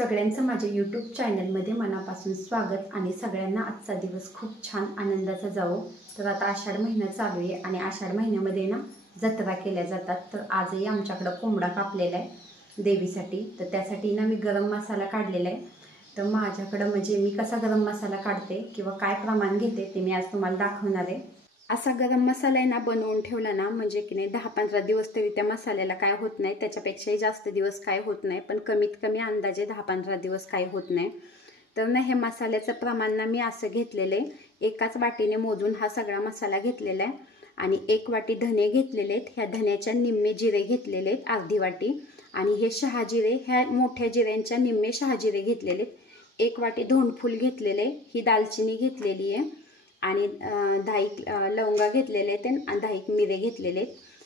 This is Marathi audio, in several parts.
सगळ्यांचं माझ्या यूट्यूब चॅनलमध्ये मनापासून स्वागत आणि सगळ्यांना आजचा दिवस खूप छान आनंदाचा जावो। तर आता आषाढ महिना चालू आहे आणि आषाढ महिन्यामध्ये ना जत्रा केल्या जातात। तर आजही आमच्याकडे कोंबडा कापलेला आहे देवीसाठी। तर त्यासाठी ना मी गरम मसाला काढलेला आहे। तर माझ्याकडे म्हणजे मी कसा गरम मसाला काढते किंवा काय प्रमाण घेते ते मी आज तुम्हाला दाखवणार आहे। असा गरम मसाला आहे ना बनवून ठेवला ना म्हणजे की नाही 10-15 दिवस तरी त्या मसाल्याला काय होत नाही, त्याच्यापेक्षाही जास्त दिवस काय होत नाही, पण कमीत कमी अंदाजे 10-15 दिवस काय होत नाही। तर ना हे मसाल्याचं प्रमाण ना मी असं घेतलेले, एकाच वाटीने मोजून हा सगळा मसाला घेतलेला आहे आणि 1 वाटी धने घेतलेले आहेत। ह्या धन्याच्या निम्मे जिरे घेतलेले आहेत, अर्धी वाटी, आणि हे शहाजिरे ह्या मोठ्या जिऱ्यांच्या निम्मे शहाजिरे घेतलेले आहेत। 1 वाटी धोंडफूल घेतलेले, ही दालचिनी घेतलेली आहे आणि 10 लवंगा घेतलेले आहेत आणि 10 मिरे घेतलेले,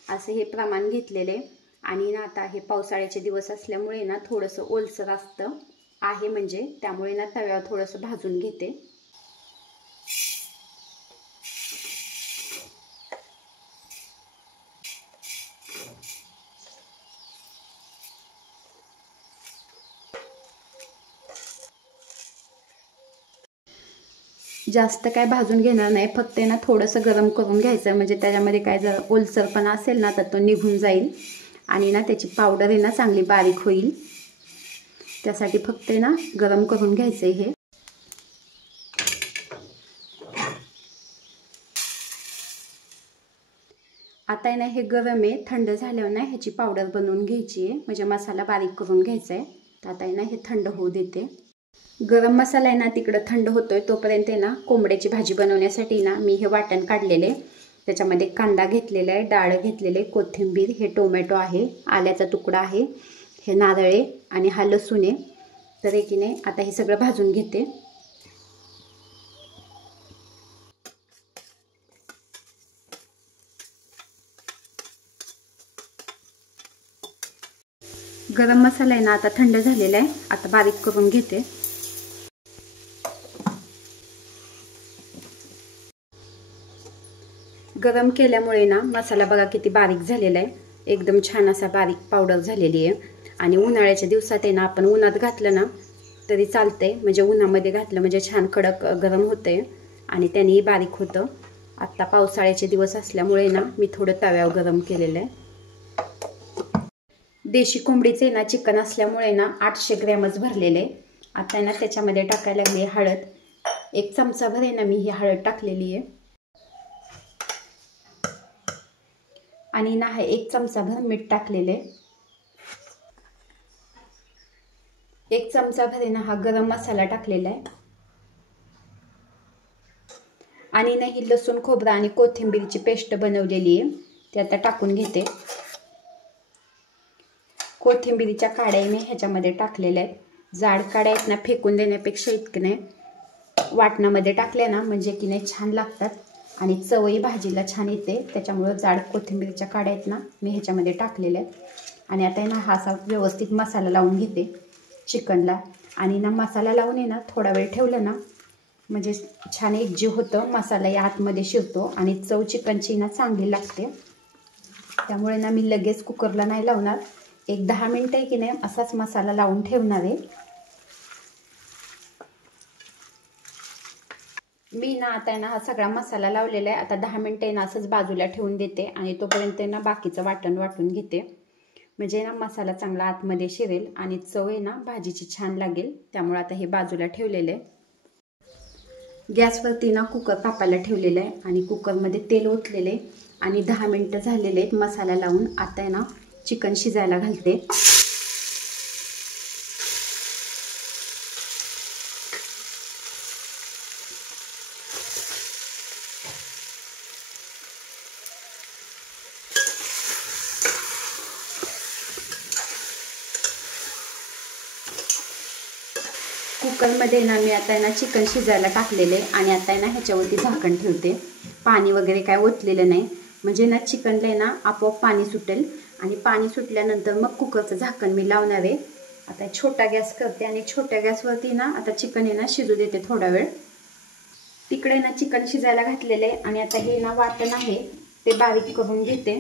असे हे प्रमाण घेतलेले। आणि ना आता हे पावसाळ्याचे दिवस असल्यामुळे ना थोडंसं ओलसर असतं आहे, म्हणजे त्यामुळे ना तव्यावर थोडंसं भाजून घेते। जास्त काय भाजून घेणार नाही, फक्त ना थोडंसं गरम करून घ्यायचं, म्हणजे त्याच्यामध्ये काय जर ओलसरपणा असेल ना तर तो निघून जाईल आणि ना त्याची पावडर आहे ना चांगली बारीक होईल। त्यासाठी फक्त ना गरम करून घ्यायचं हे। आता आहे ना हे गरम आहे, थंड झाल्यावर ना ह्याची पावडर बनवून घ्यायची आहे, म्हणजे मसाला बारीक करून घ्यायचा आहे। तर आता आहे ना हे थंड होऊ देते। गरम मसाला आहे ना तिकडं थंड होतोय तोपर्यंत आहे ना कोंबड्याची भाजी बनवण्यासाठी ना मी हे वाटण काढलेले, त्याच्यामध्ये कांदा घेतलेला आहे, डाळ घेतलेले, कोथिंबीर, हे टोमॅटो आहे, आल्याचा तुकडा आहे, हे नारळे आणि हा लसूण आहे। तर एकीने आता हे सगळं भाजून घेते। गरम मसाला आहे ना आता थंड झालेला आहे, आता बारीक करून घेते। गरम केल्यामुळे ना मसाला बघा किती बारीक झालेला आहे, एकदम छान असा बारीक पावडर झालेली आहे। आणि उन्हाळ्याच्या दिवसात आहे ना आपण उन्हात घातलं ना तरी चालतंय, म्हणजे उन्हामध्ये घातलं म्हणजे छान कडक गरम होतंय आणि त्यानेही बारीक होतं। आत्ता पावसाळ्याचे दिवस असल्यामुळे ना मी थोडं तव्यावर गरम केलेलं आहे। देशी कोंबडीचे ना चिकन असल्यामुळे ना 800 ग्रॅमच भरलेले। आता ना त्याच्यामध्ये टाकायला लागली हळद, 1 चमचा भर आहे ना मी ही हळद टाकलेली आहे आणि ना 1 चमचा भर मीठ टाकलेले, 1 चमचा भर आहे ना हा गरम मसाला टाकलेला आहे आणि ना ही लसूण खोबरा आणि कोथिंबीरची पेस्ट बनवलेली आहे ती आता टाकून घेते। कोथिंबीरीच्या काड्या मी ह्याच्यामध्ये टाकलेल्या आहेत, जाड काड्या आहेत ना फेकून देण्यापेक्षा इतकं नाही वाटणामध्ये टाकल्या ना म्हणजे की नाही छान लागतात आणि चवही भाजीला छान येते, त्याच्यामुळे जाड कोथिंबीरीच्या काड्या आहेत ना मी ह्याच्यामध्ये टाकलेल्या आहेत। आणि आता ना हा असा व्यवस्थित मसाला लावून घेते चिकनला, आणि ना मसाला लावून आहे ना थोडा वेळ ठेवलं ना म्हणजे छान एकजीव होतं, मसाला या आतमध्ये शिरतो आणि चव चिकनची ना चांगली लागते। त्यामुळे ना मी लगेच कुकरला नाही लावणार, 1-10 मिनिटं आहे की नाही असाच मसाला लावून ठेवणार आहे। मी ना आता ना हा सगळा मसाला लावलेला आहे, आता 10 मिनिटं ना असंच बाजूला ठेवून देते आणि तोपर्यंत ना बाकीचं वाटण वाटून घेते, म्हणजे ना मसाला चांगला आतमध्ये शिरेल आणि चव आहे ना भाजीची छान लागेल। त्यामुळे आता हे बाजूला ठेवलेलं आहे। गॅसवरती ना कुकर तापायला ठेवलेलं आहे आणि कुकरमध्ये तेल ओतलेले आणि 10 मिनिटं झालेले आहेत मसाला लावून। आता आहे ना चिकन शिजायला घालते। कुकरमध्ये ना मी आता ना चिकन शिजायला टाकलेले आणि आता ना ह्याच्यावरती झाकण ठेवते, पाणी वगैरे काय ओतलेलं नाही, म्हणजे ना चिकनला ना आपोआप पाणी सुटेल आणि पाणी सुटल्यानंतर मग कुकरचं झाकण मी लावणार आहे। आता छोटा गॅस करते आणि छोट्या गॅसवरती ना आता चिकन ना शिजू देते थोडा वेळ। तिकडे ना चिकन शिजायला घातलेले आणि आता हे ना वाटण आहे ते बारीक करून घेते।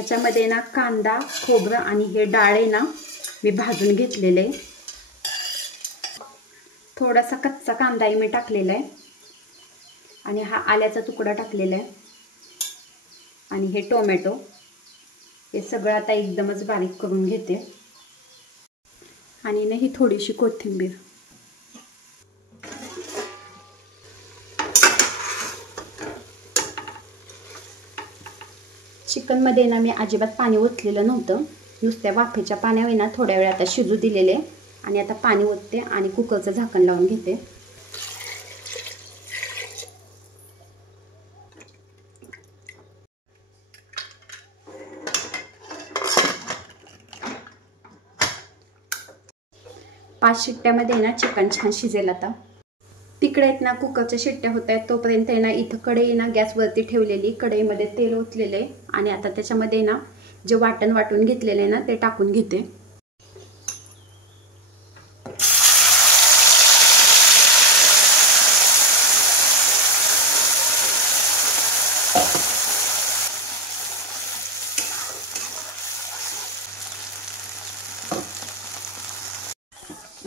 ह्याच्यामध्ये ना कांदा, खोबरं आणि हे डाळ आहे ना मी भाजून घेतलेले. थोडासा कच्चा कांदाही मी टाकलेला आहे आणि हा आल्याचा तुकडा टाकलेला आहे आणि हे टोमॅटो, हे सगळं आता एकदमच बारीक करून घेते. आणि ना ही थोडीशी कोथिंबीर. चिकनमध्ये ना मी अजिबात पाणी ओतलेलं नव्हतं, नुसत्या वाफेच्या पाण्यावर ना थोड्या वेळ आता शिजू दिलेले आणि आता पाणी ओतते आणि कुकरचं झाकण लावून घेते. पाच शिट्ट्यामध्ये ना चिकन छान शिजेल. आता तिकडे आहेत ना कुकरच्या शिट्ट्या होत आहेत, तोपर्यंत आहे ना इथं कढई ना गॅसवरती ठेवलेली, कढईमध्ये तेल ओतलेले आणि आता त्याच्यामध्ये ना जे वाटण वाटून घेतलेले ना ते टाकून घेते.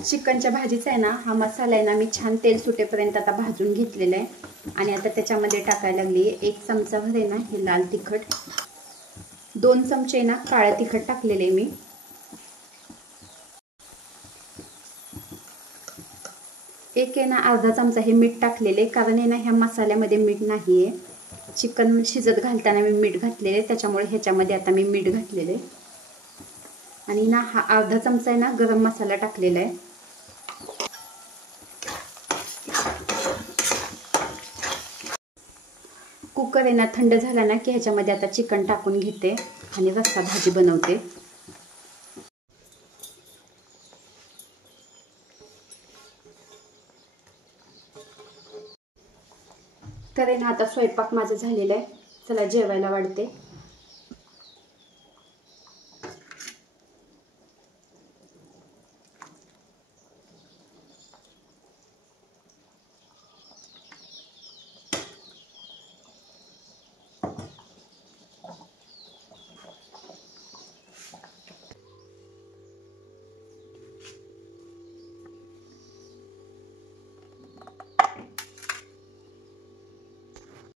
चिकनच्या भाजीचा आहे ना हा मसाला आहे ना मी छान तेल सुटेपर्यंत आता भाजून घेतलेला आहे आणि आता त्याच्यामध्ये टाकायला लागली 1 चमचाभर आहे ना हे लाल तिखट, 2 चमचे ना काळं तिखट टाकलेले मी, एक आहे ना अर्धा चमचा हे मीठ टाकलेले, कारण आहे ना ह्या मसाल्यामध्ये मीठ नाही आहे. चिकन शिजत घालताना मी मीठ घातलेले, त्याच्यामुळे ह्याच्यामध्ये आता मी मीठ घातलेले. आणि ना हा अर्धा चमचा आहे ना गरम मसाला टाकलेला आहे. कुकर आहे ना थंड झाला ना की ह्याच्यामध्ये आता चिकन टाकून घेते आणि रस्सा भाजी बनवते. तर आहे ना आता स्वयंपाक माझा झालेला आहे, चला जेवायला वाढते.